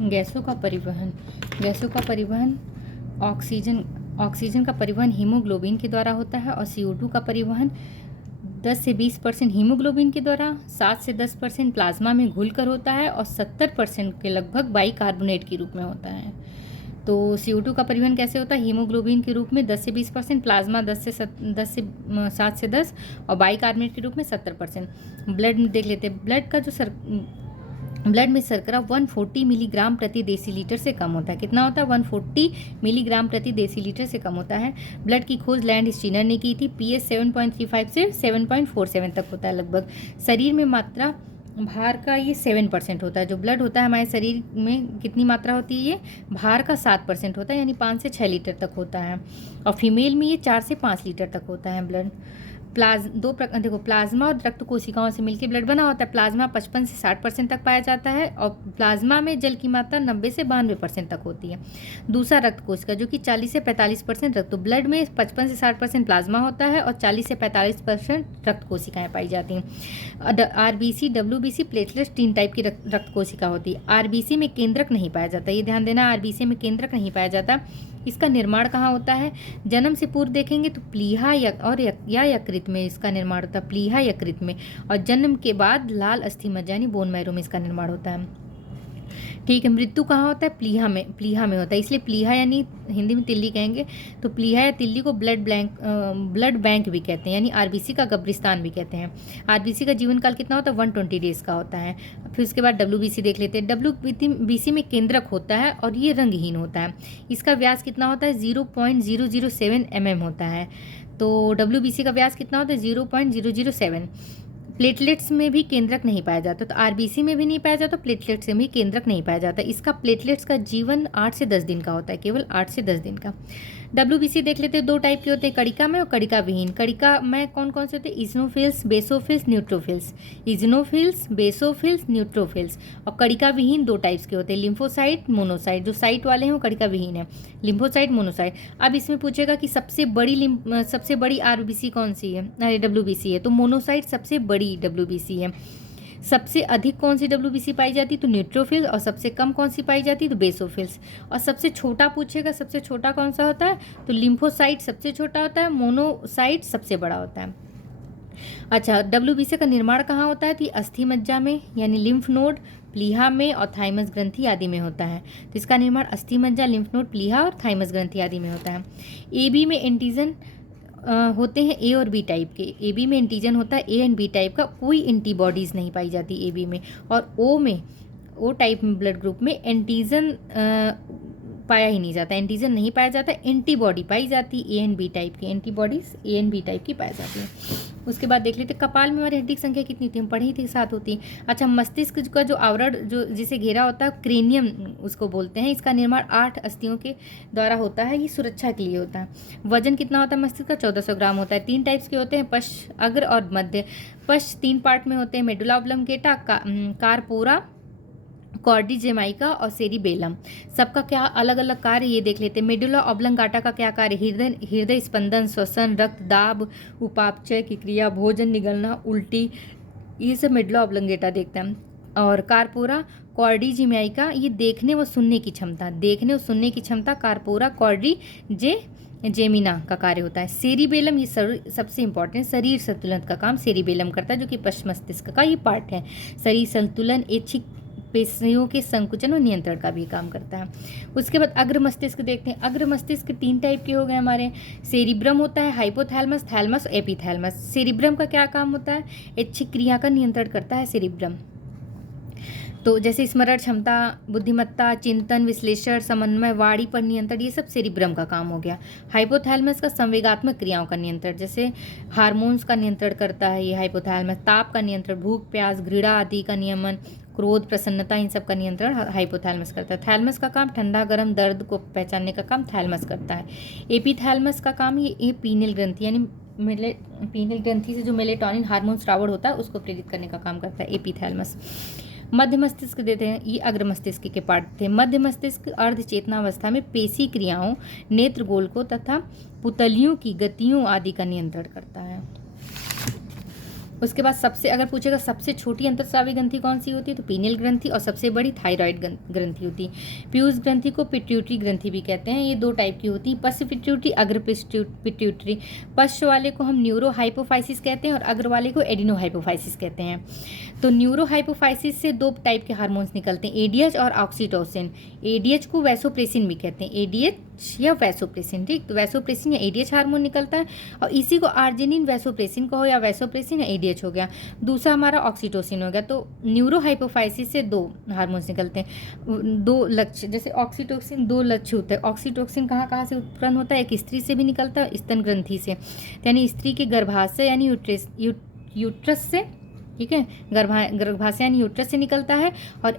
गैसों का परिवहन। गैसों का परिवहन ऑक्सीजन का परिवहन हीमोग्लोबिन के द्वारा होता है और CO2 का परिवहन 10 से 20% हीमोग्लोबिन के द्वारा, 7 से 10% प्लाज्मा में घुलकर होता है और 70% के लगभग बाइकार्बोनेट के रूप में होता है। तो CO2 का परिवहन कैसे होता है? हीमोग्लोबिन के रूप में 10 से 20%, प्लाज्मा 7 से 10 और बाइकार्बोनेट के रूप में 70%। ब्लड में देख लेते हैं। ब्लड में शर्करा 140 मिलीग्राम प्रति डेसीलीटर से कम होता है। कितना होता है? 140 मिलीग्राम प्रति डेसीलीटर से कम होता है। ब्लड की खोज लैंड स्टीनर ने की थी। pH 7.35 से 7.47 तक होता है लगभग। शरीर में मात्रा भार का ये 7% होता है। जो ब्लड होता है हमारे शरीर में कितनी मात्रा होती है? ये भार का 7% होता है, यानी 5 से 6 लीटर तक होता है। और फीमेल में ये 4 से 5 लीटर तक होता है ब्लड। देखो, प्लाज्मा और रक्त कोशिकाओं से मिलकर ब्लड बना होता है। प्लाज्मा 55 से 60% तक पाया जाता है और प्लाज्मा में जल की मात्रा 90 से 92% तक होती है। दूसरा रक्त कोशिका जो कि 40 से 45% रक्त। तो ब्लड में 55 से 60% प्लाज्मा होता है और 40 से 45% रक्त कोशिकाएं पाई जाती हैं। RBC, WBC, प्लेटलेट्स 3 टाइप की रक्त कोशिका होती है। RBC में केंद्रक नहीं पाया जाता, ये ध्यान देना, RBC में केंद्रक नहीं पाया जाता। इसका निर्माण कहाँ होता है? जन्म से पूर्व देखेंगे तो प्लीहा या यकृत में इसका निर्माण होता है, प्लीहा यकृत में। और जन्म के बाद लाल अस्थि मज्जा यानी बोन मैरो में इसका निर्माण होता है। ठीक है। मृत्यु कहाँ होता है? प्लीहा में होता है, इसलिए प्लीहा यानी हिंदी में तिल्ली कहेंगे। तो प्लीहा या तिल्ली को ब्लड बैंक भी कहते हैं, यानी RBC का कब्रिस्तान भी कहते हैं। RBC का जीवन काल कितना होता है? 120 डेज का होता है। फिर उसके बाद WBC देख लेते हैं। WBC में केंद्रक होता है और ये रंगहीन होता है। इसका व्यास कितना होता है? 0.007 mm होता है। तो WBC का व्यास कितना होता है? 0.007। प्लेटलेट्स में भी केंद्रक नहीं पाया जाता, तो RBC में भी नहीं पाया जाता, प्लेटलेट्स में भी केंद्रक नहीं पाया जाता। इसका प्लेटलेट्स का जीवन 8 से 10 दिन का होता है, केवल 8 से 10 दिन का। WBC देख लेते हैं। 2 टाइप के होते हैं, कणिका में और कणिका विहीन। कणिका में कौन कौन से होते हैं? Eosinophils, basophils, neutrophils. Eosinophils, basophils, neutrophils. और कणिका विहीन 2 टाइप्स के होते हैं, लिम्फोसाइट, मोनोसाइट। जो साइट वाले हैं वो कणिका विहीन है, लिम्फोसाइट, मोनोसाइट। अब इसमें पूछेगा कि सबसे बड़ी RBC कौन सी है? अरे WBC है, तो मोनोसाइट सबसे बड़ी WBC है। सबसे अधिक कौन सी WBC पाई जाती? तो न्यूट्रोफिल्स। और सबसे कम कौन सी पाई जाती? तो बेसोफिल्स। और सबसे छोटा पूछेगा, सबसे छोटा कौन सा होता है? तो लिम्फोसाइट सबसे छोटा होता है, मोनोसाइट सबसे बड़ा होता है। अच्छा, WBC का निर्माण कहाँ होता है? तो अस्थि मज्जा में, यानी लिम्फ नोड, प्लीहा में और थाइमस ग्रंथि आदि में होता है। तो इसका निर्माण अस्थि मज्जा, लिम्फ नोड, प्लीहा और थाइमस ग्रंथि आदि में होता है। AB में एंटीजन होते हैं A और B टाइप के। AB में एंटीजन होता है A एंड B टाइप का, कोई एंटीबॉडीज़ नहीं पाई जाती AB में। और O टाइप में ब्लड ग्रुप में एंटीजन पाया ही नहीं जाता, एंटीजन नहीं पाया जाता, एंटीबॉडी पाई जाती A एंड B टाइप की, antibodies A and B type की पाई जाती है। उसके बाद देख लेते कपाल में हमारी हड्डी की संख्या कितनी होती है? हम पढ़ी थी 7 होती है। अच्छा, मस्तिष्क का जो आवरण जो जिसे घेरा होता है क्रेनियम उसको बोलते हैं। इसका निर्माण 8 अस्थियों के द्वारा होता है, ये सुरक्षा के लिए होता है। वजन कितना होता है मस्तिष्क का? 1400 ग्राम होता है। 3 टाइप्स के होते हैं, पश्च, अग्र और मध्य। पश्च 3 पार्ट में होते हैं, मेडुला ऑब्लंगेटा, कार्पोरा, कॉर्डी जेमाइका और सेरिबेलम। सबका क्या अलग अलग कार्य ये देख लेते हैं। मेडुला ऑब्लंगाटा का क्या कार्य? हृदय स्पंदन, श्वसन, रक्त दाब, उपापचय की क्रिया, भोजन निगलना, उल्टी, ये सब मेडुला ऑब्लंगेटा देखता है। और कार्पोरा कॉर्डी जिमाइका ये देखने व सुनने की क्षमता, कार्पोरा कॉर्डी जेमिना का कार्य होता है। सेरिबेलम ये सबसे इंपॉर्टेंट शरीर संतुलन का काम सेरिबेलम करता है, जो कि पश्च मस्तिष्क का ये पार्ट है। शरीर संतुलन, ऐच्छिक पेशियों के संकुचन और नियंत्रण का भी काम करता है। उसके बाद अग्र मस्तिष्क देखते हैं। अग्र मस्तिष्क 3 टाइप के हो गए हमारे। सेरिब्रम होता है, हाइपोथैलेमस, थैलेमस और एपिथैलेमस। सेरिब्रम का क्या काम होता है? ऐच्छिक क्रिया का नियंत्रण करता है सेरिब्रम। तो जैसे स्मरण क्षमता, बुद्धिमत्ता, चिंतन, विश्लेषण, समन्वय, वाणी पर नियंत्रण, ये सब सेरिब्रम का काम हो गया। हाइपोथैलेमस का संवेगात्मक क्रियाओं का नियंत्रण, जैसे हार्मोन्स का नियंत्रण करता है ये हाइपोथैलेमस। ताप का नियंत्रण, भूख प्यास, घृणा आदि का नियमन, क्रोध, प्रसन्नता, इन सब का नियंत्रण हाइपोथैलेमस करता है। थैलेमस का काम ठंडा गर्म दर्द को पहचानने का काम थैलेमस करता है। एपिथैलेमस का काम ये पीनेल ग्रंथि यानी पीनेल ग्रंथि से जो मेलेटोनिन हार्मोन स्रावण होता है उसको प्रेरित करने का काम करता है एपिथैलेमस। मध्य मस्तिष्क देते हैं, ये अग्र मस्तिष्क के पार्ट थे। मध्य मस्तिष्क अर्ध चेतनावस्था में पेशी क्रियाओं, नेत्र गोलकों तथा पुतलियों की गतियों आदि का नियंत्रण करता है। उसके बाद सबसे, अगर पूछेगा सबसे छोटी अंतःस्रावी ग्रंथि कौन सी होती है, तो पीनियल ग्रंथि, और सबसे बड़ी थायराइड ग्रंथि होती है। पीयूष ग्रंथि को पिट्यूटरी ग्रंथि भी कहते हैं। ये 2 टाइप की होती है, पश्च पिट्यूटरी, अग्र पिट्यूटरी। पश्च वाले को हम न्यूरो हाइपोफाइसिस कहते हैं और अग्र वाले को एडिनो हाइपोफाइसिस कहते हैं। तो न्यूरो हाइपोफाइसिस से 2 टाइप के हार्मोन्स निकलते हैं, एडीएच और ऑक्सीटोसिन। एडीएच को वैसोप्रेसिन भी कहते हैं, एडीएच या वैसोप्रेसिन, ठीक। तो वैसोप्रेसिन या एडीएच हार्मोन निकलता है, और इसी को आर्जिनिन वैसोप्रेसिन कहो, या वैसोप्रेसिन या एडीएच हो गया। दूसरा हमारा ऑक्सीटोसिन हो गया। तो न्यूरो हाइपोफाइसिस से 2 हार्मोन्स निकलते हैं, 2 लक्ष्य। जैसे ऑक्सीटोसिन 2 लक्ष्य होते हैं। ऑक्सीटोसिन कहाँ कहाँ से उत्पन्न होता है, एक स्त्री से भी निकलता है, स्तन ग्रंथि से, यानी स्त्री के गर्भाशय यानी यूट्रस से, ठीक है, गर्भाशय यानी यूट्रस से निकलता है।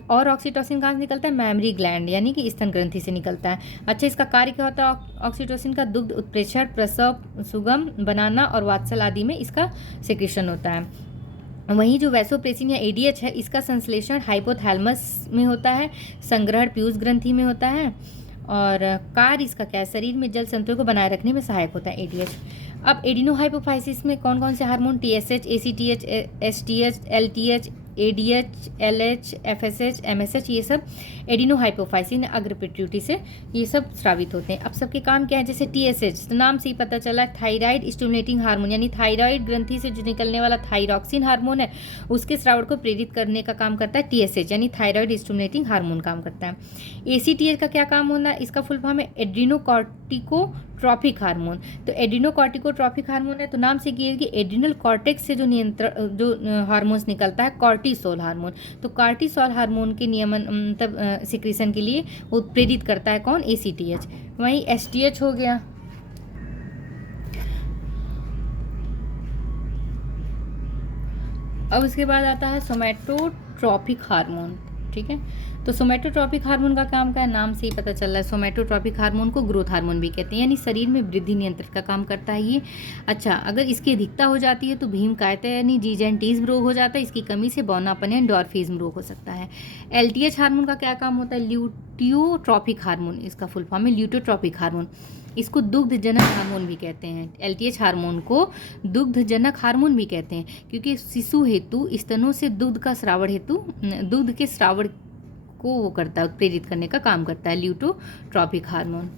और ऑक्सीटोसिन कहाँ से निकलता है, मैमरी ग्लैंड यानी कि स्तन ग्रंथि से निकलता है। अच्छा, इसका कार्य क्या होता है ऑक्सीटोसिन का, दुग्ध उत्प्रेषण, प्रसव सुगम बनाना और वात्सल आदि में इसका सेक्रेशन होता है। वहीं जो वैसोप्रेसिन या एडीएच है, इसका संश्लेषण हाइपोथैलेमस में होता है, संग्रहण पीयूष ग्रंथि में होता है, और कार्य इसका क्या है, शरीर में जल संतुलन को बनाए रखने में सहायक होता है एडीएच। अब एडिनो हाइपोफाइसिस में कौन कौन से hormone, TSH, ACTH, STH, LTH, ADH, LH, FSH, MSH, ये सब एडिनो हाइपोफाइसिन अग्र पिट्यूटरी से ये सब स्रावित होते हैं। अब सबके काम क्या है, जैसे टीएसएच, तो नाम से ही पता चला, थायराइड स्टिमुलेटिंग हार्मोन, यानी थायराइड ग्रंथि से जो निकलने वाला थायरॉक्सिन हार्मोन है, उसके स्रावण को प्रेरित करने का काम करता है टीएसएच, यानी थायराइड स्टिमुलेटिंग हार्मोन काम करता है। एसीटीएच का क्या काम होता है, इसका फुल फॉर्म है एड्रीनोकॉर्टिकोट्रॉपिक हार्मोन। तो एड्रीनोकॉर्टिकोट्रॉपिक हार्मोन है, तो नाम से कि एड्रीनल कॉर्टेक्स से जो नियंत्रण जो हार्मोन्स निकलता है, कॉर्टिसोल हार्मोन। तो कॉर्टिसोल हार्मोन के नियमन मतलब सिक्रीशन के लिए वो प्रेरित करता है कौन, एसीटीएच। वहीं एसटीएच हो गया। अब उसके बाद आता है सोमैटोट्रॉपिक हार्मोन, ठीक है। तो सोमैटोट्रॉपिक हार्मोन का काम क्या है, नाम से ही पता चल रहा है। सोमैटोट्रॉपिक हार्मोन को ग्रोथ हार्मोन भी कहते हैं, यानी शरीर में वृद्धि नियंत्रण का काम करता है ये। अच्छा, अगर इसकी अधिकता हो जाती है तो भीमकायता यानी जीजेंटीज्म रोग हो जाता है। इसकी कमी से बौनापन यानी डॉर्फिज्म रोग हो सकता है। एलटीएच हार्मोन का क्या काम होता है, ल्यूटियोट्रॉपिक हार्मोन, इसका फुल फॉर्म है ल्यूटियोट्रॉपिक हार्मोन। इसको दुग्धजनक हार्मोन भी कहते हैं। एलटीएच हार्मोन को दुग्धजनक हार्मोन भी कहते हैं, क्योंकि शिशु हेतु स्तनों से दुग्ध का स्रावण हेतु दुग्ध के स्रावण को वो करता है, प्रेरित करने का काम करता है ल्यूटियोट्रॉपिक हार्मोन।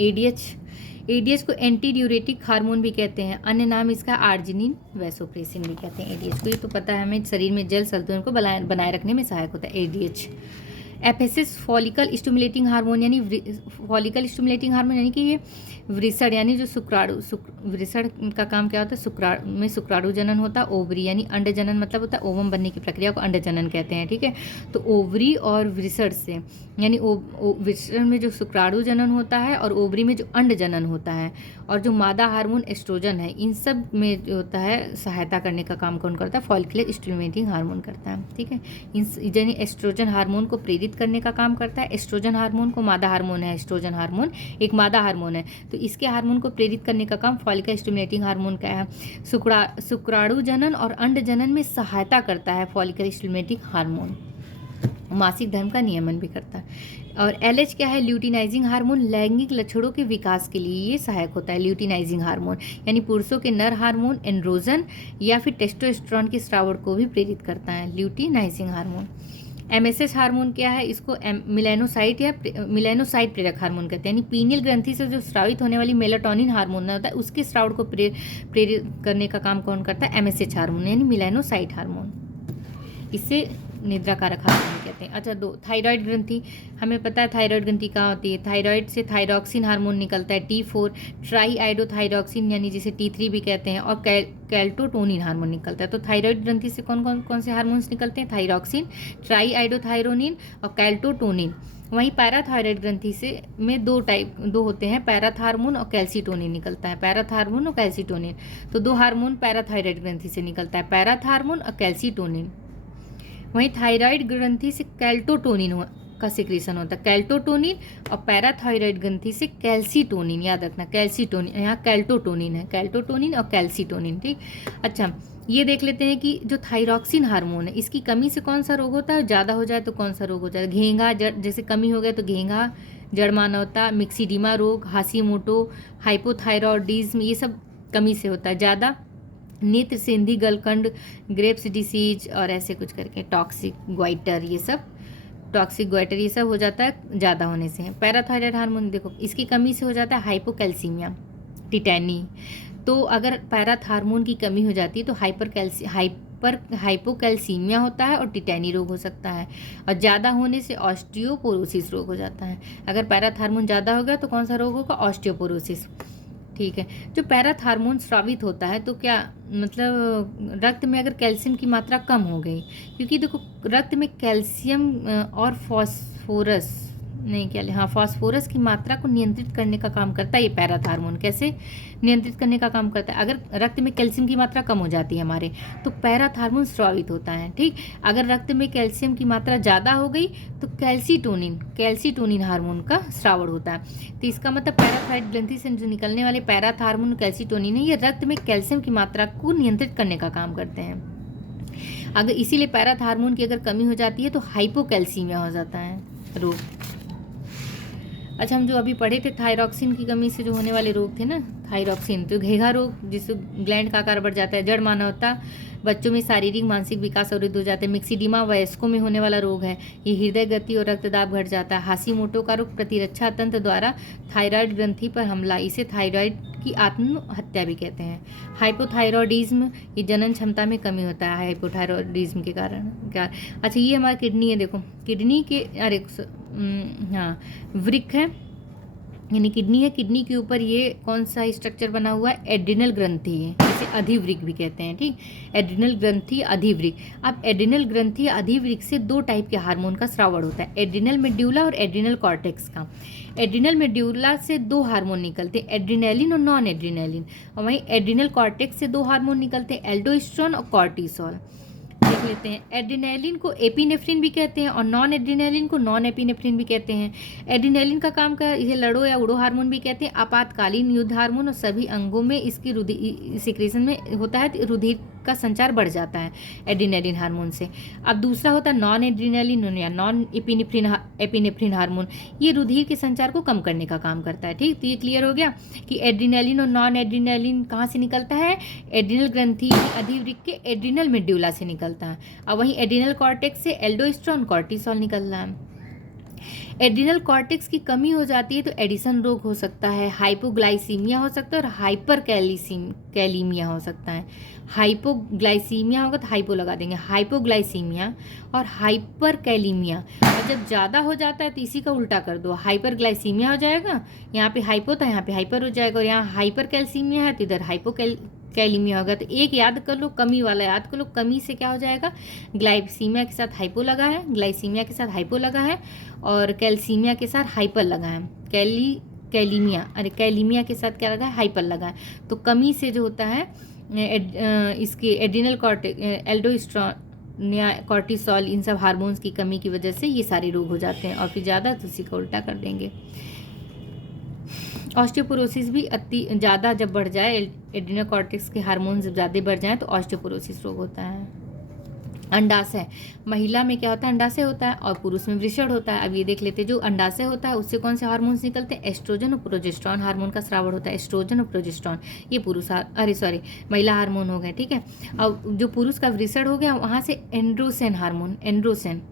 एडीएच को एंटी ड्यूरेटिक हार्मोन भी कहते हैं, अन्य नाम इसका आर्जिनिन वैसोप्रेसिन भी कहते हैं। एडीएच को ये तो पता है हमें, शरीर में जल संतुलन को बनाए रखने में सहायक होता है ADH. FSS follicle stimulating hormone, यानी फॉलिकल स्टिमुलेटिंग हार्मोन, यानी कि ये वृषण यानी जो वृषण का काम क्या होता है, शुक्राणु जनन होता है। ओवरी यानी अंड जनन मतलब होता है ओवम बनने की प्रक्रिया को अंड जनन कहते हैं, ठीक है। तो ओवरी और वृषण से, यानी वृषण में जो शुक्राणु जनन होता है और ओवरी में जो अंड जनन होता है, और जो मादा हार्मोन एस्ट्रोजन है, इन सब में जो होता है सहायता करने का काम कौन करता है, फॉलिकुलर स्टिमुलेटिंग हार्मोन करता है, ठीक है। यानी एस्ट्रोजन हार्मोन को प्रेरित करने का काम करता है। एस्ट्रोजन हार्मोन को मादा हार्मोन है, एस्ट्रोजन हार्मोन एक मादा हार्मोन है, तो इसके हार्मोन को प्रेरित करने का काम फॉलिकल स्टिमुलेटिंग हार्मोन का है। शुक्राणु जनन और अंड जनन में सहायता करता है फॉलिकल स्टिमुलेटिंग हार्मोन। मासिक धर्म का नियमन भी करता है। और एलएच क्या है, ल्यूटिनाइजिंग हार्मोन, लैंगिक लक्षणों के विकास के लिए ये सहायक होता है। ल्यूटिनाइजिंग हार्मोन यानी पुरुषों के नर हार्मोन एंड्रोजन या फिर टेस्टोस्टेरोन के स्रावण को भी प्रेरित करता है, ल्यूटिनाइजिंग हार्मोन। एमएसएच हार्मोन क्या है, इसको मिलेनोसाइट या मिलेनोसाइट प्रेरक हार्मोन कहते हैं, यानी पीनियल ग्रंथि से जो स्रावित होने वाली मेलाटोनिन हार्मोन होता है, उसके स्रावण को प्रेरित करने का काम कौन करता है, एमएसएच हार्मोन यानी मिलेनोसाइट हार्मोन। इससे निद्रा कारक हार्मोन कहते हैं। अच्छा, 2 थायराइड ग्रंथि, हमें पता है थायराइड ग्रंथि कहाँ होती है। थायराइड से थायरॉक्सिन हार्मोन निकलता है, T4, ट्राई आइडोथायरॉक्सिन यानी जिसे T3 भी कहते हैं, और कैल्टोटोनिन हार्मोन निकलता है। तो थायराइड ग्रंथि से कौन से हार्मोन्स निकलते हैं, थायरॉक्सिन, ट्राई आइडोथायरोनिन और कैल्टोटोनिन। वहीं पैराथायराइड ग्रंथि से में 2 होते हैं, पैराथार्मोन और कैल्सीटोनिन निकलता है, पैराथार्मोन और कैल्सीटोनिन। तो 2 हार्मोन पैराथायराइड ग्रंथि से निकलता है, पैराथार्मोन और कैल्सीटोनिन। वहीं थायराइड ग्रंथि से कैल्टोटोनिन का सिक्रीशन होता है, कैल्टोटोनिन, और पैराथायराइड ग्रंथि से कैल्सीटोनिन, याद रखना कैल्सीटोनिन, यहाँ कैल्टोटोनिन है, कैल्टोटोनिन और कैल्सीटोनिन, ठीक। अच्छा, ये देख लेते हैं कि जो थायरॉक्सिन हार्मोन है, इसकी कमी से कौन सा रोग होता है, ज़्यादा हो जाए तो कौन सा रोग हो जाए, घेंघा, जैसे कमी हो गया तो घेंघा, जड़मानवता, मिक्सीडीमा रोग, हाशीमोटो, हाइपोथायरॉयडिज्म, ये सब कमी से होता है। ज़्यादा नेत्र सेंधी गलकंड, ग्रेप्स डिसीज और ऐसे कुछ करके, टॉक्सिक ग्वाइटर, ये सब टॉक्सिक ग्वाइटर ये सब हो जाता है ज़्यादा होने से। पैराथायराइड हार्मोन देखो इसकी कमी से हो जाता है हाइपोकैल्सीमिया, टिटैनी। तो अगर पैराथ हार्मोन की कमी हो जाती है तो हाइपोकैल्सीमिया होता है और टिटैनी रोग हो सकता है। और ज़्यादा होने से ऑस्टियोपोरोसिस रोग हो जाता है। अगर पैराथ हार्मोन ज़्यादा हो गया तो कौन सा रोग होगा? ऑस्टियोपोरोसिस। ठीक है। जो पैराथ हार्मोन स्रावित होता है तो क्या मतलब रक्त में अगर कैल्शियम की मात्रा कम हो गई, क्योंकि देखो रक्त में कैल्शियम और फास्फोरस की मात्रा को नियंत्रित करने का काम करता है ये पैराथ हार्मोन। कैसे नियंत्रित करने का काम करता है? अगर रक्त में कैल्शियम की मात्रा कम हो जाती है हमारे तो पैराथ हार्मोन स्रावित होता है। ठीक। अगर रक्त में कैल्शियम की मात्रा ज़्यादा हो गई तो कैल्सीटोनिन हार्मोन का स्रावण होता है। तो इसका मतलब पैराथाइड ग्रंथि से जो निकलने वाले पैराथ हार्मोन कैल्सीटोनिन है, ये रक्त में कैल्शियम की मात्रा को नियंत्रित करने का काम करते हैं। अगर इसीलिए पैराथ हार्मोन की अगर कमी हो जाती है तो हाइपोकैल्सीमिया हो जाता है रोग। अच्छा, हम जो अभी पढ़े थे थायरॉक्सिन की कमी से जो होने वाले रोग थे ना, थायरॉक्सिन, तो घेघा रोग जिससे ग्लैंड का आकार बढ़ जाता है, जड़ मानवता, बच्चों में शारीरिक मानसिक विकास अवरुद्ध हो जाता है। मिक्सिडिमा वयस्कों में होने वाला रोग है, ये हृदय गति और रक्तदाब घट जाता है। हाशीमोटो का रोग प्रतिरक्षा तंत्र द्वारा थायराइड ग्रंथि पर हमला, इसे थायराइड की आत्महत्या भी कहते हैं। हाइपोथायरॉयडिज्म, ये जनन क्षमता में कमी होता है हाइपोथायरॉयडिज्म के कारण। क्या? अच्छा, ये हमारी किडनी है, देखो किडनी के वृक्क है, यानी किडनी है। किडनी के ऊपर ये कौन सा स्ट्रक्चर बना हुआ है? एड्रिनल ग्रंथि है, इसे अधिवृक्क भी कहते हैं। ठीक, एड्रिनल ग्रंथि, अधिवृक्क। अब एड्रिनल ग्रंथि अधिवृक्क से दो टाइप के हार्मोन का स्रावण होता है, एड्रिनल मेड्यूला और एड्रिनल कॉर्टेक्स का। एड्रिनल मेड्यूला से दो हार्मोन निकलते हैं, एड्रिनलिन और नॉन एड्रिनलिन। और वहीं एड्रिनल कॉर्टेक्स से दो हार्मोन निकलते हैं, एल्डोस्टेरोन और कॉर्टिसोल। देख लेते हैं। एड्रिनलिन को एपिनेफ्रिन भी कहते हैं और नॉन एड्रिनलिन को नॉन एपिनेफ्रिन भी कहते हैं। एड्रिनलिन का काम कर, इसे लड़ो या उड़ो हार्मोन भी कहते हैं, आपातकालीन युद्ध हार्मोन, और सभी अंगों में इसकी सिक्रेशन में होता है तो रुधिर का संचार बढ़ जाता है एड्रिनलिन हार्मोन से। अब दूसरा होता है नॉन एड्रिनलिन या नॉन एपिनेफ्रिन हार्मोन, ये रुधिर के संचार को कम करने का काम करता है। ठीक, तो ये क्लियर हो गया कि एड्रिनलिन और नॉन एड्रिनलिन कहाँ से निकलता है? एड्रिनल ग्रंथि अधिवृक्क के एड्रिनल मेड्यूला से निकलता है। और वहीं एड्रिनल कॉर्टेक्स से एल्डोस्टेरोन कॉर्टिसोल निकल रहा है। एड्रिनल कॉर्टेक्स की कमी हो जाती है तो एडिसन रोग हो सकता है, हाइपोग्लाइसीमिया हो सकता है और हाइपरकैलीमिया हो सकता है। हाइपोग्लाइसीमिया होगा तो हाइपो लगा देंगे, हाइपोग्लाइसीमिया और हाइपरकैलीमिया। और जब ज़्यादा हो जाता है तो इसी का उल्टा कर दो, हाइपरग्लाइसीमिया हो जाएगा, यहाँ पे हाइपो था यहाँ पे हाइपर हो जाएगा, और यहाँ हाइपरकैल्सीमिया है तो इधर हाइपोकैलीमिया होगा। तो एक याद कर लो, कमी वाला याद कर लो, कमी से क्या हो जाएगा? ग्लाइसीमिया के साथ हाइपो लगा है, ग्लाइसीमिया के साथ हाइपो लगा है, और कैल्सीमिया के साथ हाइपर लगा है। कैलीमिया के साथ क्या लगा है? हाइपर लगा है। तो कमी से जो होता है इसके एड्रिनल एल्डोस्टेरोन या कॉर्टिसोल, इन सब हार्मोन्स की कमी की वजह से ये सारे रोग हो जाते हैं। और फिर ज़्यादा तो इसी का उल्टा कर देंगे। ऑस्टियोपोरोसिस भी अति ज़्यादा जब बढ़ जाए, एड्रिनल कॉर्टेक्स के हार्मोन जब ज़्यादा बढ़ जाए तो ऑस्टियोपोरोसिस रोग होता है। अंडाशय, महिला में क्या होता है? अंडाशय होता है, और पुरुष में वृषण होता है। अब ये देख लेते हैं, जो अंडाशय होता है उससे कौन से हार्मोन्स निकलते हैं? एस्ट्रोजन और प्रोजेस्टेरॉन हार्मोन का स्रावण होता है। एस्ट्रोजन और प्रोजेस्टेरॉन ये महिला हार्मोन हो गए। ठीक है। अब जो पुरुष का वृषण हो गया वहाँ से एंड्रोसेन हार्मोन, एंड्रोसेन,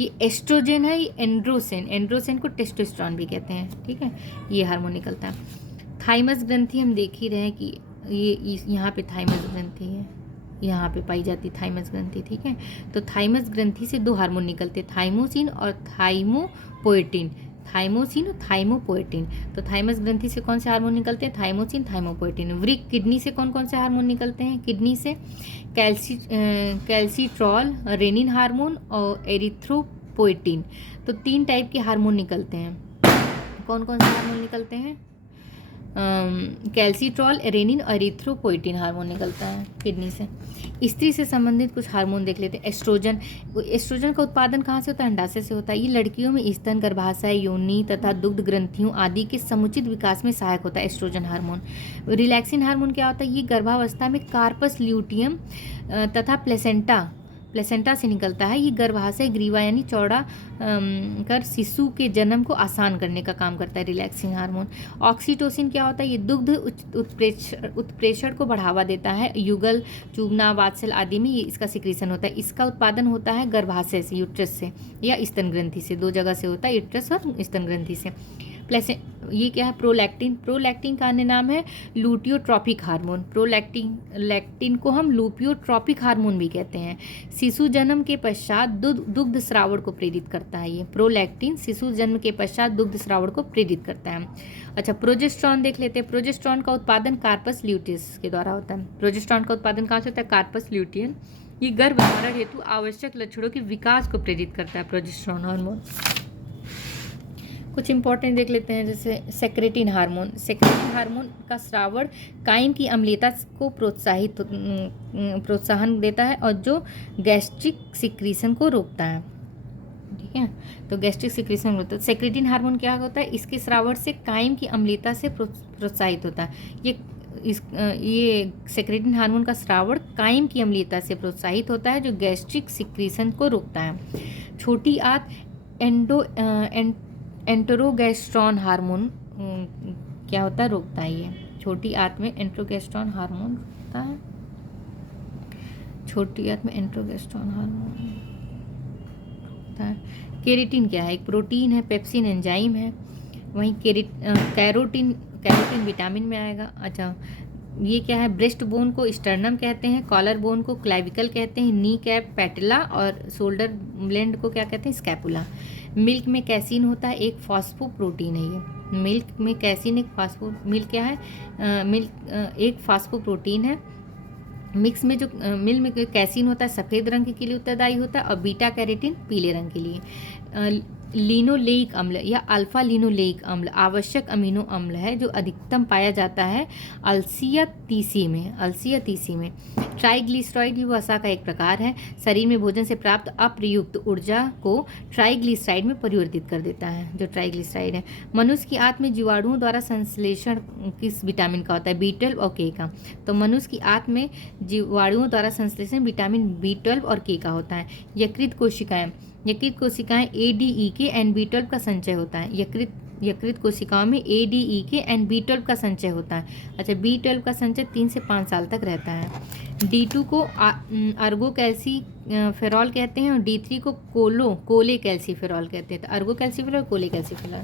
ये एस्ट्रोजन है, ये एंड्रोसेन को टेस्टोस्टेरोन भी कहते हैं। ठीक है, ये हार्मोन निकलता है। थाइमस ग्रंथि हम देख ही रहे हैं कि ये यहाँ पे थाइमस ग्रंथि है, यहाँ पे पाई जाती थाइमस ग्रंथि। ठीक है, तो थाइमस ग्रंथि से दो हार्मोन निकलते, थाइमोसिन और थाइमोपोएटिन। तो थाइमस ग्रंथि से कौन से हार्मोन निकलते हैं? थाइमोसिन, थाइमोपोएटिन। वृक्क, किडनी से कौन कौन से हार्मोन निकलते हैं? किडनी से कैल्सीट्रॉल, रेनिन हार्मोन और एरिथ्रोपोएटिन। तो तीन टाइप के हार्मोन निकलते हैं। कौन कौन से हार्मोन निकलते हैं? कैल्सीट्रॉल, रेनिन और एरिथ्रोपोएटिन हार्मोन निकलता है किडनी से। स्त्री से संबंधित कुछ हार्मोन देख लेते हैं। एस्ट्रोजन का उत्पादन कहाँ से होता है? अंडाशय से होता है। ये लड़कियों में स्तन, गर्भाशय, योनि तथा दुग्ध ग्रंथियों आदि के समुचित विकास में सहायक होता है एस्ट्रोजन हार्मोन। रिलैक्सिन हार्मोन क्या होता है? ये गर्भावस्था में कार्पस ल्यूटियम तथा प्लेसेंटा प्लेसेंटा से निकलता है। ये गर्भाशय ग्रीवा यानी चौड़ा कर शिशु के जन्म को आसान करने का काम करता है, रिलैक्सिंग हार्मोन। ऑक्सीटोसिन क्या होता है? ये दुग्ध उत्प्रेषण को बढ़ावा देता है। युगल, चूबना, वात्सल आदि में ये इसका सिक्रीशन होता है। इसका उत्पादन होता है गर्भाशय से, यूट्रस से या स्तन ग्रंथि से, दो जगह से होता है, यूट्रस और स्तन ग्रंथि से। ये क्या है? प्रोलैक्टिन। प्रोलैक्टिन का अन्य नाम है लुटियोट्रॉपिक हार्मोन। लैक्टिन को हम लुटियोट्रॉपिक हार्मोन भी कहते हैं। शिशु जन्म के पश्चात दुग्ध स्रावण को प्रेरित करता है। ये प्रोलैक्टिन शिशु जन्म के पश्चात दुग्ध स्रावण को प्रेरित करता है। अच्छा, प्रोजेस्टेरॉन देख लेते हैं। प्रोजेस्टेरॉन का उत्पादन कार्पस ल्यूटियस के द्वारा होता है। प्रोजेस्टेरॉन का उत्पादन कहाँ से होता है? Corpus Lutyens. ये गर्भधारण हेतु आवश्यक लक्षणों के विकास को प्रेरित करता है प्रोजेस्टेरॉन हार्मोन। कुछ इंपॉर्टेंट देख लेते हैं, जैसे सेक्रेटिन हार्मोन। सेक्रेटिन हार्मोन का स्रावण कायम की अम्लता को प्रोत्साहन देता है और जो गैस्ट्रिक सिक्रीशन को रोकता है। ठीक है, तो गैस्ट्रिक सिक्रीशन होता है। सेक्रेटिन हार्मोन क्या होता है? इसके स्रावण से कायम की अम्लता से प्रोत्साहित होता है। ये सेक्रेटिन हार्मोन का स्रावण कायम की अम्लता से प्रोत्साहित होता है, जो गैस्ट्रिक सिक्रीशन को रोकता है। छोटी आंत एंटेरोगेस्ट्रॉन हार्मोन क्या होता है? रोकता है। ये छोटी आंत में एंटेरोगेस्ट्रॉन हार्मोन होता है। छोटी आंत में एंटेरोगेस्ट्रॉन हार्मोन होता है। केराटिन क्या है? एक प्रोटीन है, पेप्सिन एंजाइम है। वहीं कैरोटीन विटामिन में आएगा। अच्छा, ये क्या है? ब्रेस्ट बोन को स्टर्नम कहते हैं, कॉलर बोन को क्लाविकल कहते हैं, नी कैप पैटेला और शोल्डर ब्लेंड को क्या कहते हैं? स्कैपुला। मिल्क में कैसीन होता है, एक फॉस्फोप्रोटीन है। ये मिल्क में कैसीन मिल्क क्या है? मिल्क एक फॉस्फोप्रोटीन है। मिल्क में कैसीन होता है, सफ़ेद रंग के लिए उत्तरदायी होता है, और बीटा कैरोटीन पीले रंग के लिए। लिनोलेइक अम्ल या अल्फा लिनोलेइक अम्ल आवश्यक अमीनो अम्ल है, जो अधिकतम पाया जाता है अलसिया तीसी में। ट्राइग्लिसराइड भी वसा का एक प्रकार है। शरीर में भोजन से प्राप्त अप्रयुक्त ऊर्जा को ट्राइग्लिसराइड में परिवर्तित कर देता है, जो ट्राइग्लिसराइड है। मनुष्य की आंत में जीवाणुओं द्वारा संश्लेषण किस विटामिन का होता है? B12 और K का। तो मनुष्य की आंत में जीवाणुओं द्वारा संश्लेषण विटामिन B12 और K का होता है। यकृत कोशिकाएं ADEK और B12 का संचय होता है। यकृत कोशिकाओं में ADEK और B12 का संचय होता है। अच्छा, B12 का संचय 3 से 5 साल तक रहता है। D2 को अर्गो कैल्सीफेरॉल कहते हैं और D3 को कोले कैल्सीफेरॉल कहते हैं। तो अर्गो कैल्सीफेरॉल, कोले कैल्सीफेरॉल।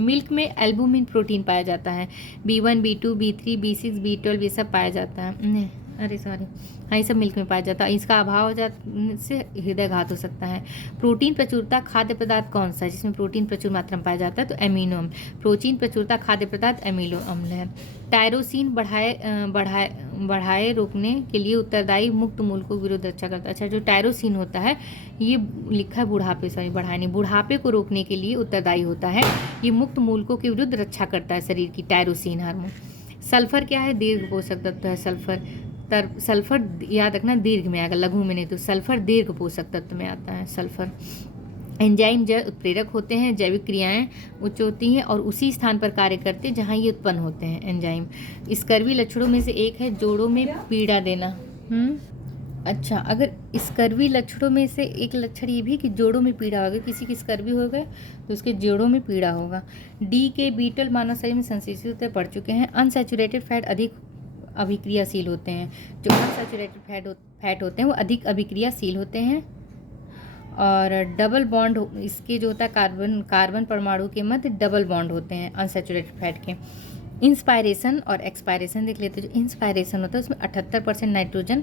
मिल्क में एल्बुमिन प्रोटीन पाया जाता है। B1, B2, B3, B6, B12 ये सब पाया जाता है। हाँ, ये सब मिल्क में पाया जाता है। इसका अभाव हो जाने से हृदयघात हो सकता है। प्रोटीन प्रचुरता खाद्य पदार्थ कौन सा है जिसमें प्रोटीन प्रचुर मात्रा में पाया जाता है? तो एमिनो अम्ल। प्रोटीन प्रचुरता खाद्य पदार्थ एमिनो अम्ल है। टायरोसिन बढ़ाए रोकने के लिए उत्तरदायी मुक्त मूल को विरोध रक्षा करता है। अच्छा, जो टायरोसिन होता है ये लिखा है बुढ़ापे को रोकने के लिए उत्तरदायी होता है। ये मुक्त मूलकों के विरुद्ध रक्षा करता है शरीर की, टायरोसिन हार्मोन। सल्फर क्या है? दीर्घ पोषक तत्व है सल्फर याद रखना, दीर्घ में आएगा, लघु में नहीं। तो सल्फर दीर्घ पोषक तत्व में आता है सल्फर। एंजाइम जैव उत्प्रेरक होते हैं, जैविक क्रियाएं उच्च होती हैं और उसी स्थान पर कार्य करते हैं जहां ये उत्पन्न होते हैं एंजाइम। स्कर्वी लक्षणों में से एक है जोड़ों में पीड़ा देना। अच्छा, अगर स्कर्वी लक्षणों में से एक लक्षण ये भी कि जोड़ों में पीड़ा होगा, किसी की स्कर्वी हो गए तो उसके जोड़ों में पीड़ा होगा। B12 मानव शरीर में संश्लेषित होते पड़ चुके हैं। अनसैचुरेटेड फैट अधिक अभिक्रियाशील होते हैं। जो अनसैचुरेटेड फैट होते हैं वो अधिक अभिक्रियाशील होते हैं। और डबल बॉन्ड इसके जो होता है कार्बन परमाणु के मध्य डबल बॉन्ड होते हैं अनसैचुरेटेड फैट के। इंस्पायरेशन और एक्सपायरेशन देख लेते हैं। जो इंस्पायरेशन होता है उसमें 78% नाइट्रोजन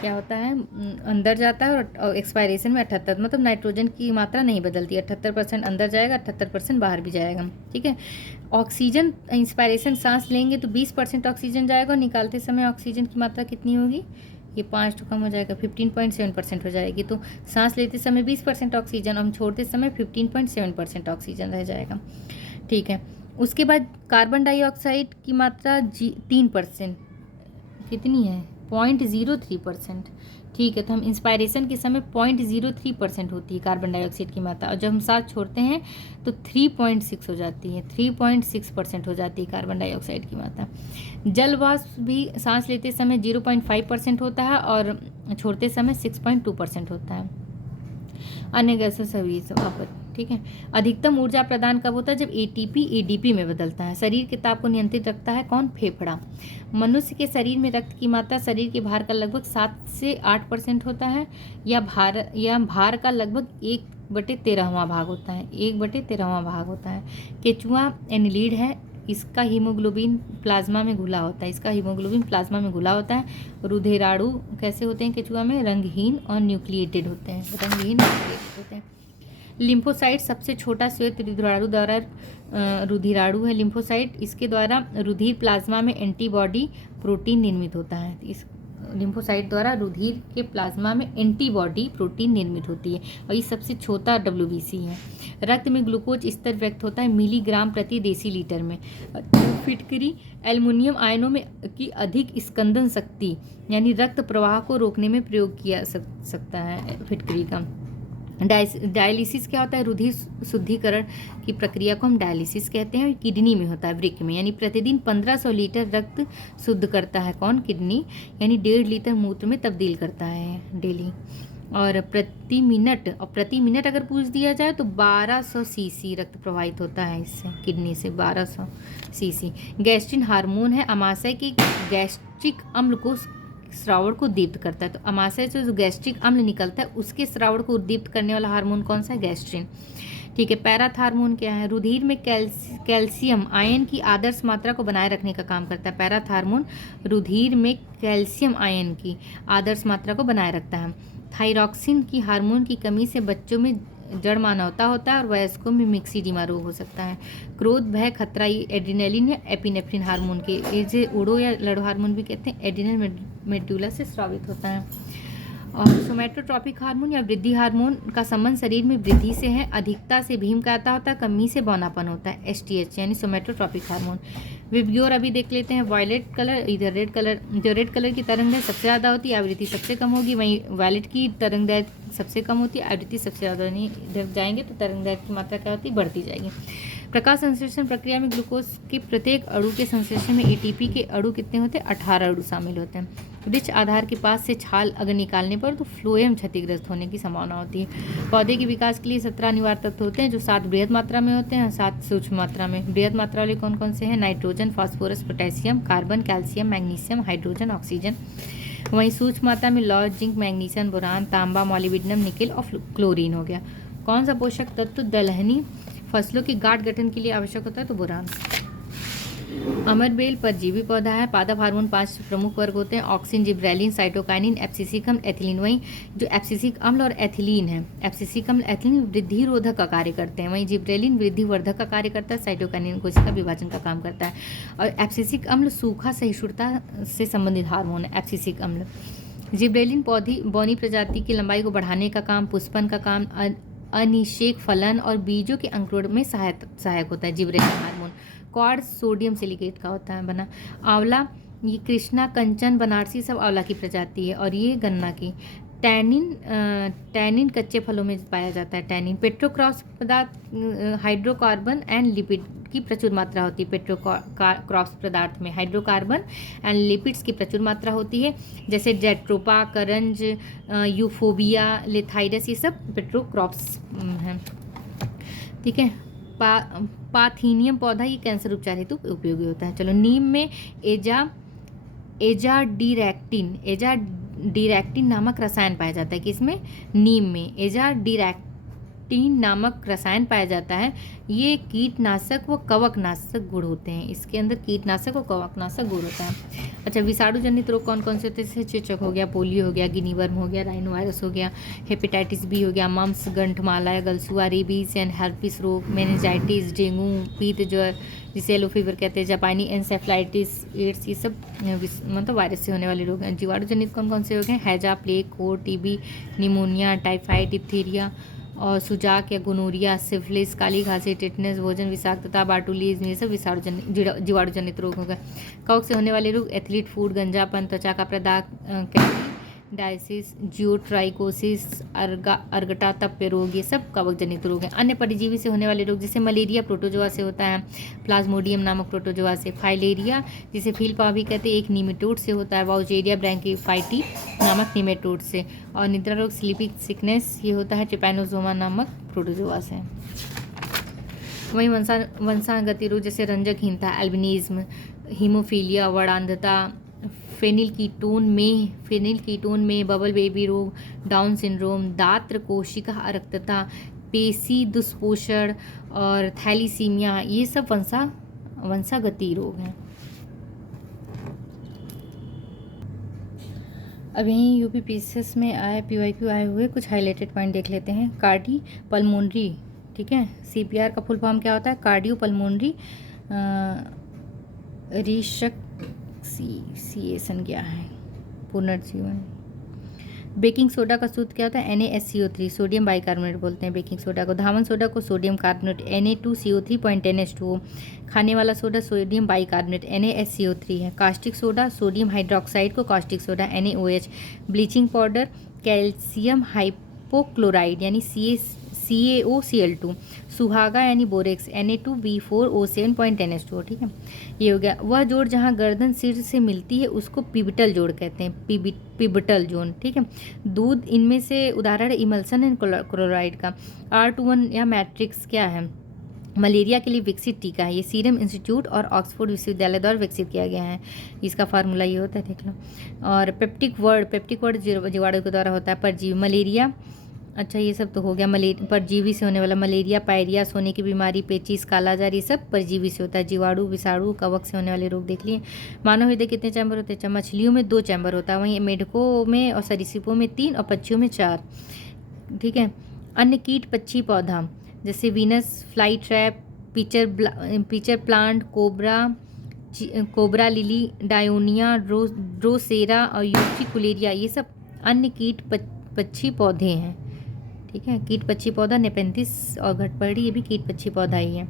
क्या होता है अंदर जाता है, और एक्सपायरेशन में 78, मतलब नाइट्रोजन की मात्रा नहीं बदलती। 78% अंदर जाएगा, 78% बाहर भी जाएगा। ठीक है। ऑक्सीजन इंस्पायरेशन सांस लेंगे तो 20% ऑक्सीजन जाएगा, और निकालते समय ऑक्सीजन की मात्रा कितनी होगी? ये 5 तो कम हो जाएगा, 15.7% हो जाएगी। तो सांस लेते समय 20% ऑक्सीजन, हम छोड़ते समय 15.7% ऑक्सीजन रह जाएगा। ठीक है। उसके बाद कार्बन डाइऑक्साइड की मात्रा 3% कितनी है? 0.03%। ठीक है, तो हम इंस्पायरेशन के समय 0.03% होती है कार्बन डाइऑक्साइड की मात्रा, और जब हम सांस छोड़ते हैं तो 3.6 हो जाती है, 3.6% हो जाती है कार्बन डाइऑक्साइड की मात्रा। जल वाष्प भी सांस लेते समय 0.5% होता है और छोड़ते समय 6.2% होता है। अन्य गैसों सभी वापस, ठीक है। अधिकतम ऊर्जा प्रदान कब होता है? जब एटीपी एडीपी में बदलता है। शरीर के ताप को नियंत्रित रखता है कौन? फेफड़ा। मनुष्य के शरीर में रक्त की मात्रा शरीर के भार का लगभग 7 से 8% होता है, या भार का लगभग 1/13वां भाग होता है, 1/13वां भाग होता है। केचुआ एनिलीड है, इसका हीमोग्लोबिन प्लाज्मा में घुला होता है, इसका हीमोग्लोबिन प्लाज्मा में घुला होता है। रुधिराणु कैसे होते हैं केचुआ में? रंगहीन और न्यूक्लिएटेड होते हैं, रंगहीन न्यूक्लिएटेड होते हैं। लिम्फोसाइट सबसे छोटा श्वेत रुधिराणु है लिम्फोसाइट, इसके द्वारा रुधिर प्लाज्मा में एंटीबॉडी प्रोटीन निर्मित होता है। इस लिम्फोसाइट द्वारा रुधिर के प्लाज्मा में एंटीबॉडी प्रोटीन निर्मित होती है, और ये सबसे छोटा WBC है। रक्त में ग्लूकोज स्तर व्यक्त होता है मिलीग्राम प्रति डेसीलीटर में। फिटकरी एल्युमिनियम आयनों में की अधिक स्कंदन शक्ति यानी रक्त प्रवाह को रोकने में प्रयोग किया सकता है फिटकरी का। डायलिसिस क्या होता है? रुधिर शुद्धिकरण की प्रक्रिया को हम डायलिसिस कहते हैं। किडनी में होता है, वृक्क में, यानी प्रतिदिन 1500 लीटर रक्त शुद्ध करता है कौन? किडनी, यानी 1.5 लीटर मूत्र में तब्दील करता है डेली। और प्रति मिनट अगर पूछ दिया जाए तो 1200 सीसी रक्त प्रवाहित होता है इससे, किडनी से 1200 सीसी। गैस्ट्रिन हार्मोन है, अमाशय के गैस्ट्रिक अम्ल को श्रावण को उद्दीप्त करता है। तो अमाशय से जो गैस्ट्रिक अम्ल निकलता है उसके श्रावण को उद्दीप्त करने वाला हार्मोन कौन सा है? गैस्ट्रिन। ठीक है। पैराथार्मोन क्या है? रुधिर में कैल्शियम आयन की आदर्श मात्रा को बनाए रखने का काम करता है। पैराथार्मोन रुधिर में कैल्शियम आयन की आदर्श मात्रा को बनाए रखता है। थायरॉक्सिन की हार्मोन की कमी से बच्चों में जड़मानवता होता है और वयस्कों में मिक्सिडीमा रोग हो सकता है। क्रोध, भय, खतरा ये एड्रिनलिन या एपिनेफ्रिन हार्मोन के इसे उड़ो या लड़ो हार्मोन भी कहते हैं, एड्रिनल मेडुला से स्रावित होता है। और सोमैटोट्रॉपिक हार्मोन या वृद्धि हार्मोन का संबंध शरीर में वृद्धि से है। अधिकता से भीम कहता होता है, कमी से बौनापन होता है, STH यानी सोमैटोट्रॉपिक हार्मोन। विबग्योर अभी देख लेते हैं। वायलेट कलर, इधर रेड कलर, जो रेड कलर की तरंग दैर्घ्य सबसे ज़्यादा होती है, आवृत्ति सबसे कम होगी। वहीं वायलेट की तरंग दैर्घ्य सबसे कम होती है, आवृत्ति सबसे ज़्यादा। नहीं इधर जाएंगे तो तरंग दैर्घ्य की मात्रा क्या होती है? बढ़ती जाएगी। प्रकाश संश्लेषण प्रक्रिया में ग्लूकोज के प्रत्येक अणु के संश्लेषण में ATP के अणु कितने होते हैं? 18 अणु शामिल होते हैं। वृक्ष आधार के पास से छाल अगर निकालने पर तो फ्लोएम क्षतिग्रस्त होने की संभावना होती है। पौधे के विकास के लिए 17 अनिवार्य तत्व होते हैं, जो 7 बृहद मात्रा में होते हैं और 7 सूक्ष्म मात्रा में। बृहद मात्रा वाले कौन कौन से हैं? Nitrogen, phosphorus, potassium, carbon, calcium, magnesium, hydrogen, oxygen. वहीं सूक्ष्म मात्रा में लॉज, जिंक, मैग्नीशियम, बोरान, तांबा, मॉलिब्डेनम, निकेल और क्लोरीन हो गया। कौन सा पोषक तत्व दलहनी फसलों के गांठ गठन के लिए आवश्यक होता है? तो बोरान। अमरबेल परजीवी पौधा है। पादप हार्मोन 5 प्रमुख वर्ग होते हैं: ऑक्सिन, जिब्रेलिन, साइटोकाइनिन, एब्सिसिक अम्ल, एथिलीन। वहीं जो एब्सिसिक अम्ल और एथिलीन है, एब्सिसिक अम्ल एथिलीन वृद्धि रोधक का कार्य करते हैं, वहीं जिब्रेलिन वृद्धि वर्धक का कार्य करता है, साइटोकाइनिन कोशिका विभाजन का काम करता है। और एब्सिसिक अम्ल सूखा सहिष्णुता से संबंधित हार्मोन है एब्सिसिक अम्ल। जिब्रेलिन बौनी प्रजाति की लंबाई को बढ़ाने का काम, पुष्पन का काम, अनिषेक फलन और बीजों के अंकुरण में सहायक होता है gibberellin hormone. Quartz sodium silicate का होता है बना। आंवला, ये कृष्णा, कंचन, बनारसी सब आंवला की प्रजाति है, और ये गन्ना की। टैनिन कच्चे फलों में पाया जाता है, टैनिन। पेट्रोक्रॉस पदार्थ हाइड्रोकार्बन एंड लिपिड की प्रचुर मात्रा होती है। पेट्रोक्रॉस पदार्थ में हाइड्रोकार्बन एंड लिपिड्स की प्रचुर मात्रा होती है, जैसे जेट्रोपा, करंज, यूफोबिया, लेथाइडस, ये सब पेट्रोक्रॉप्स हैं। ठीक है। पाथीनियम पौधा ये कैंसर उपचार हेतु उपयोगी होता है। चलो, नीम में एजाडिरेक्टिन नामक रसायन पाया जाता है। किसमें? नीम में एजाडिरेक्टिन नामक रसायन पाया जाता है। ये कीटनाशक व कवकनाशक गुण होते हैं, इसके अंदर कीटनाशक व कवकनाशक गुण होता है। अच्छा, विषाणु जनित रोग कौन कौन से होते हैं? जैसे चेचक हो गया, पोलियो हो गया, गिनी वर्म हो गया, राइनो वायरस हो गया, हेपेटाइटिस बी हो गया, मम्स, गंठमाला, गलसुआ, रेबीज एंड हर्पिस रोग, मेनिंजाइटिस, डेंगू, पीत ज्वर जिसे येलो फीवर कहते हैं, जापानी एन्सेफ्लाइटिस, एड्स, ये सब मतलब वायरस से होने वाले रोग हैं। जीवाणु जनित कौन कौन से रोग हैं? हैजा, plague, core, TB, pneumonia, typhoid, diphtheria और सुजाक या गोनोरिया, सिफिलिस, काली खांसी, टेटनस, भोजन विषाक्तता, बार्टुलीज, ये सब जीवाणु जनित रोग हो गए। कवक से होने वाले रोग: एथलीट फूड, गंजापन, त्वचा का प्रदाह, डायसिस, जियोट्राइकोसिस, अर्गटातप्य रोग, ये सब कवक जनित रोग हैं। अन्य परजीवी से होने वाले रोग जैसे मलेरिया प्रोटोजोआ से होता है, प्लाज्मोडियम नामक प्रोटोजोआ से, फाइलेरिया जिसे फीलपा भी कहते हैं एक निमेटोड से होता है, वाउजेरिया ब्रैंकीफाइटी नामक निमेटोड से, और निद्रा रोग स्लीपिंग सिकनेस ये होता है ट्रिपैनोसोमा नामक प्रोटोजोआ से। वहीं वंशागति रोग जैसे रंजकहीनता, एल्बिनिज्म, हीमोफीलिया, वर्णांधता, फेनिल कीटोन में बबल बेबी रोग, डाउन सिंड्रोम, दात्र कोशिका अरक्तता, पेशी दुष्पोषण और थैलीसीमिया, ये सब वंशागति रोग हैं। अब यहीं यूपीपीसीएस में आए पीवाईक्यू आए हुए कुछ हाईलाइटेड पॉइंट देख लेते हैं। कार्डी पल्मोनरी, ठीक है, सीपीआर का फुल फॉर्म क्या होता है? कार्डियो पल्मोनरी रिसक्सिएशन क्या है? पुनर्जीवन। बेकिंग सोडा का सूत्र क्या होता है? NaSCO3, सोडियम बाइकार्बोनेट बोलते हैं बेकिंग सोडा को। धावन सोडा को सोडियम कार्बोनेट, Na2CO3.10H2O। खाने वाला सोडा सोडियम बाइकार्बोनेट, NaSCO3 है। कास्टिक सोडा सोडियम हाइड्रोक्साइड को caustic soda, NaOH। Bleaching powder calcium hypochloride यानी CaOCl2। सुहागा यानी बोरेक्स, Na2B4O7.10H2O, ठीक है। ये हो गया। वह जोड़ जहाँ गर्दन सिर से मिलती है उसको पिबटल जोड़ कहते हैं, पिबटल जोन, ठीक है। दूध, इनमें से उदाहरण इमल्सन एंड क्लोराइड का। R21 या मैट्रिक्स क्या है? मलेरिया के लिए विकसित टीका है। ये सीरम इंस्टीट्यूट और ऑक्सफोर्ड विश्वविद्यालय द्वारा विकसित किया गया है। इसका फार्मूला ये होता है, देख लो। और पेप्टिक वर्ड जीवाणु के द्वारा होता है। परजीवी, मलेरिया, अच्छा ये सब तो हो गया। परजीवी से होने वाला मलेरिया, पायरिया, सोने की बीमारी, पेचिस, कालाजार, ये सब परजीवी से होता है। जीवाणु, विषाणु, कवक से होने वाले रोग देख लिए। मानव हृदय कितने चैम्बर होते हैं? मछलियों में 2 चैम्बर होता है, वहीं मेढकों में और सरीसृपों में 3 और पक्षियों में 4, ठीक है। अन्य कीट, पक्षी, पौधा जैसे Venus fly trap, pitcher plant, cobra lily, Dionaea, Drosera और यूट्रिकुलेरिया, ये सब अन्य कीट पक्षी पौधे हैं, ठीक है। कीट पक्षी पौधा नेपेंथिस और घटपर्णी, ये भी कीट पक्षी पौधा ही है,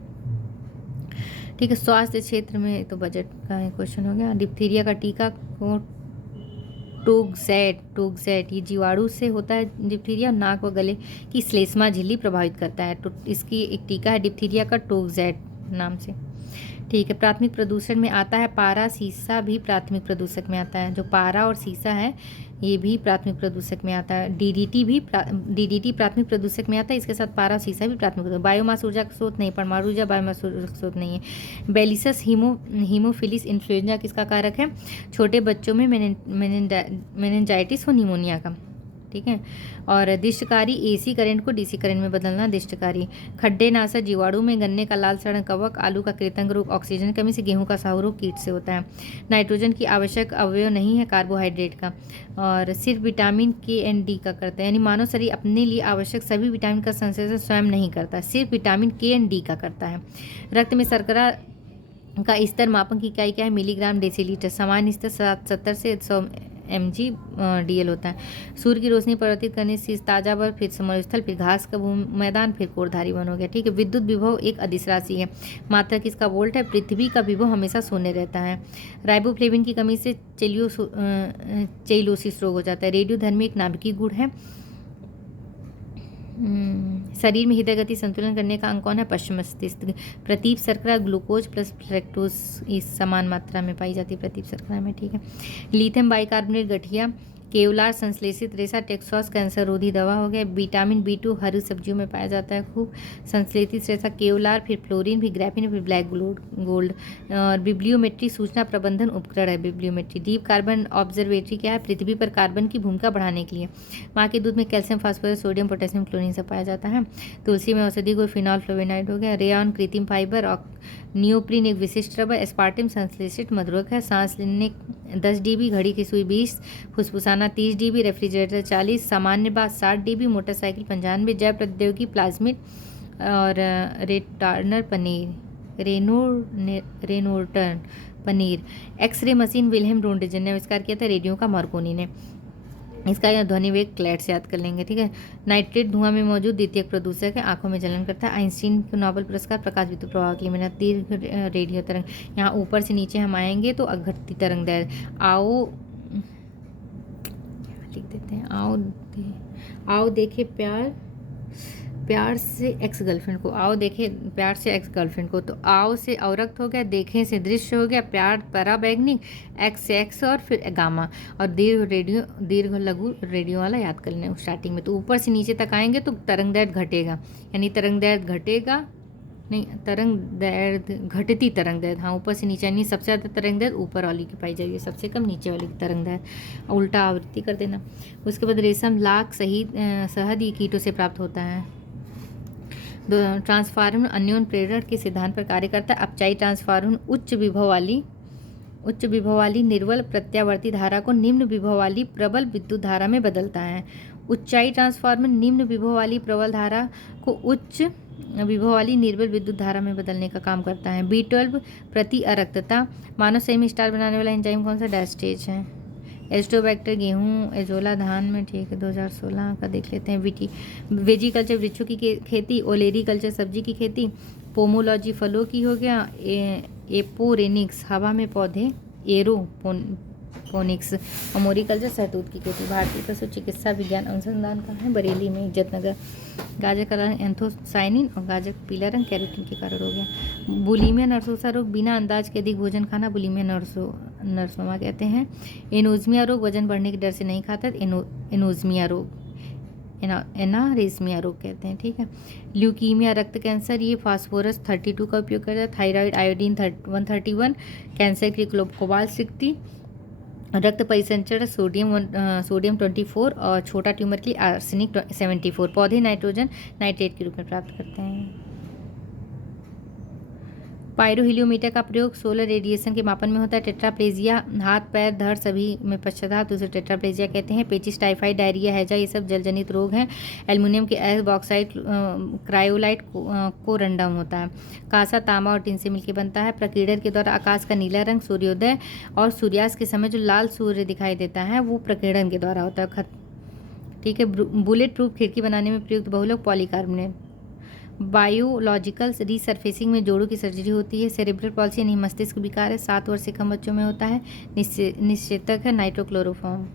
ठीक है। स्वास्थ्य क्षेत्र में तो बजट का क्वेश्चन हो गया। डिप्थीरिया का टीका को टोगजैट, ये जीवाणु से होता है डिप्थीरिया। नाक व गले की श्लेष्मा झिल्ली प्रभावित करता है, तो इसकी एक टीका है डिप्थीरिया का टोगजैट नाम से, ठीक है। प्राथमिक प्रदूषण में आता है पारा, सीसा भी प्राथमिक प्रदूषक में आता है। जो पारा और सीसा है ये भी प्राथमिक प्रदूषक में आता है। डीडीटी प्राथमिक प्रदूषक में आता है, इसके साथ पारा और सीसा भी प्राथमिक प्रदूषक। बायोमास ऊर्जा का स्रोत नहीं, परमाणु ऊर्जा बायोमास ऊर्जा का स्रोत नहीं है। बेलिसस हीमोफिलिस इन्फ्लुएंजा किसका कारक है? छोटे बच्चों में मेनिनजाइटिस और निमोनिया का, ठीक है। और दिष्टकारी, AC करंट को DC करंट में बदलना दिष्टकारी। खड्डे नाशक जीवाणु में गन्ने का लाल सड़न कवक, आलू का कृतंग रोग, ऑक्सीजन कमी से गेहूं का साहू रोग कीट से होता है। नाइट्रोजन की आवश्यक अवयव नहीं है कार्बोहाइड्रेट का, और सिर्फ विटामिन K and D का करता है, यानी मानव शरीर अपने लिए आवश्यक सभी विटामिन का संश्लेषण स्वयं नहीं करता, सिर्फ विटामिन K and D का करता है। रक्त में शर्करा का स्तर मापन की इकाई क्या है? Milligram decilitre. सामान्य स्तर 70 से 100 mg/dl होता है। सूर्य की रोशनी परिवर्तित करने से ताजा बर, फिर समरस्थल, फिर घास का मैदान, फिर कोरधारी वन हो गया, ठीक है। विद्युत विभव एक अदिश राशि है। मात्रा किसका? वोल्ट है। पृथ्वी का विभव हमेशा शून्य रहता है। राइबोफ्लेविन की कमी से चेलोसिस रोग हो जाता है। रेडियोधर्मी एक नाभिकीय गुण है। शरीर में हृदय गति संतुलन करने का अंग कौन है? पश्चिम मस्तिष्क। प्रतीप शर्करा ग्लूकोज प्लस फ्रैक्टोज इस समान मात्रा में पाई जाती है प्रतीप शर्करा में, ठीक है। लिथियम बाइकार्बोनेट गठिया, केवलार संश्लेषित रेशा, टेक्सोस कैंसर रोधी दवा हो गया। विटामिन B2 हरी सब्जियों में पाया जाता है खूब। संश्लेषित रेशा केवलार, फिर फ्लोरीन, फिर ग्राफीन, फिर ब्लैक गोल्ड। और बिब्लियोमेट्री सूचना प्रबंधन उपकरण है बिब्लियोमेट्री। डीप कार्बन ऑब्जर्वेटरी क्या है? पृथ्वी पर कार्बन की भूमिका बढ़ाने के लिए। माँ के दूध में calcium, phosphorus, sodium, potassium, chlorine सब पाया जाता है। तुलसी में औषधि गुण, फिनॉल फ्लोवेनाइड हो गया। रेयॉन कृत्रिम फाइबर, और नियोप्रीन एक विशिष्ट रबर। एस्पार्टिम संश्लेषित मधुरक है। सांस लेने 10 dB, घड़ी की सुई 20, फुसफुसाना 30 dB, रेफ्रिजरेटर 40, सामान्य बात 60 dB, मोटरसाइकिल 95। जैव प्रौद्योगिकी प्लाज्मिड और रेनोर्टन पनीर। एक्सरे मशीन विल्हेम रोन्टगेन ने आविष्कार किया था। रेडियो का मार्कोनी ने। इसका यह ध्वनि वेग क्लैट से याद कर लेंगे, ठीक है। नाइट्रेट धुआं में मौजूद द्वितीय प्रदूषक है, आंखों में जलन करता है। आइंस्टीन को नोबेल पुरस्कार प्रकाश विद्युत प्रभाव के लिए मिला। दीर्घ रेडियो तरंग, यहाँ ऊपर से नीचे हम आएंगे तो घटती तरंग दैर्घ्य। आओ लिख देते हैं। आओ देखे प्यार से एक्स गर्लफ्रेंड को। आओ देखे प्यार से एक्स गर्लफ्रेंड को, तो आओ से अवरक्त हो गया, देखें से दृश्य हो गया, प्यार पराबैंगनी, एक्स से एक्स और फिर गामा, और दीर्घ लघु रेडियो वाला याद कर लें स्टार्टिंग में। तो ऊपर से नीचे तक आएंगे तो तरंग दैर्घ्य घटेगा, यानी तरंग दैर्घ्य घटेगा, नहीं तरंग दैर्घ्य घटती तरंग दैर्घ्य, हाँ ऊपर से नीचे, यानी सबसे ज़्यादा तरंग दैर्घ्य ऊपर वाली की पाई जाएगी, सबसे कम नीचे वाली की तरंग दैर्घ्य, उल्टा आवृत्ति कर देना। उसके बाद रेशम लाख शहद ये कीटों से प्राप्त होता है। ट्रांसफार्मर अन्योन प्रेरण के सिद्धांत पर कार्य करता है। अपचायी ट्रांसफार्मर उच्च विभव वाली निर्बल प्रत्यावर्ती धारा को निम्न विभव वाली प्रबल विद्युत धारा में बदलता है। उच्चाई ट्रांसफार्मर निम्न विभव वाली प्रबल धारा को उच्च विभव वाली निर्बल विद्युत धारा में बदलने का काम करता है। B12 प्रति अरक्तता, मानव शरीर में स्टार बनाने वाला एंजाइम कौन सा? डायस्टेज है। एस्टोबैक्टर गेहूँ, एजोला धान में, ठीक है 2016 का देख लेते हैं। वेजिकल्चर वृक्षों की खेती, ओलेरीकल्चर सब्जी की खेती, पोमोलॉजी फलों की हो गया, एपोरेनिक्स हवा में पौधे, एरोपोनिक्स, और मोरिकल्चर शहतूत की खेती। भारतीय पशु चिकित्सा विज्ञान अनुसंधान का है बरेली में, इज्जतनगर। गाजर का रंग एंथोसाइनिन और गाजर का पीला रंग कैरोटीन के कारण हो गया। बुलीमिया नर्सोसा रोग, बिना अंदाज के अधिक भोजन खाना बुलीमिया नर्सोमा कहते हैं। एनोजमिया रोग, वजन बढ़ने के डर से नहीं खाता, एनोजमिया रोग, एनारेस्मिया रोग कहते हैं, ठीक है। ल्यूकीमिया रक्त कैंसर, ये फास्फोरस 32 का उपयोग करता है। थायराइड आयोडीन 131, कैंसर की कोबाल्ट 60, रक्त परिसंचरण सोडियम 24, और छोटा ट्यूमर के लिए आर्सेनिक 74। पौधे नाइट्रोजन नाइट्रेट के रूप में प्राप्त करते हैं। पायरोहीलियोमीटर का प्रयोग सोलर रेडिएशन के मापन में होता है। टेट्राप्लेजिया, हाथ पैर धड़ सभी में पश्चाताप, दूसरे टेट्राप्लेजिया कहते हैं। पेचिस, टाइफाइड, डायरिया, हैजा, ये सब जलजनित रोग हैं। एल्युमिनियम के एस बॉक्साइड क्रायोलाइट को रंडम होता है। कांसा तांबा और टिन से मिलकर बनता है। प्रकीर्णन के द्वारा आकाश का नीला रंग, सूर्योदय और सूर्यास्त के समय जो लाल सूर्य दिखाई देता है वो प्रकीर्णन के द्वारा होता है, ठीक है। बुलेट प्रूफ खिड़की बनाने में प्रयुक्त बहुलक पॉलीकार्बोनेट। बायोलॉजिकल रीसर्फेसिंग में जोड़ों की सर्जरी होती है। सेरेब्रल पॉल्सी यानी मस्तिष्क विकार है, 7 वर्ष से कम बच्चों में होता है। निश्चेतक है नाइट्रोक्लोरोफॉर्म।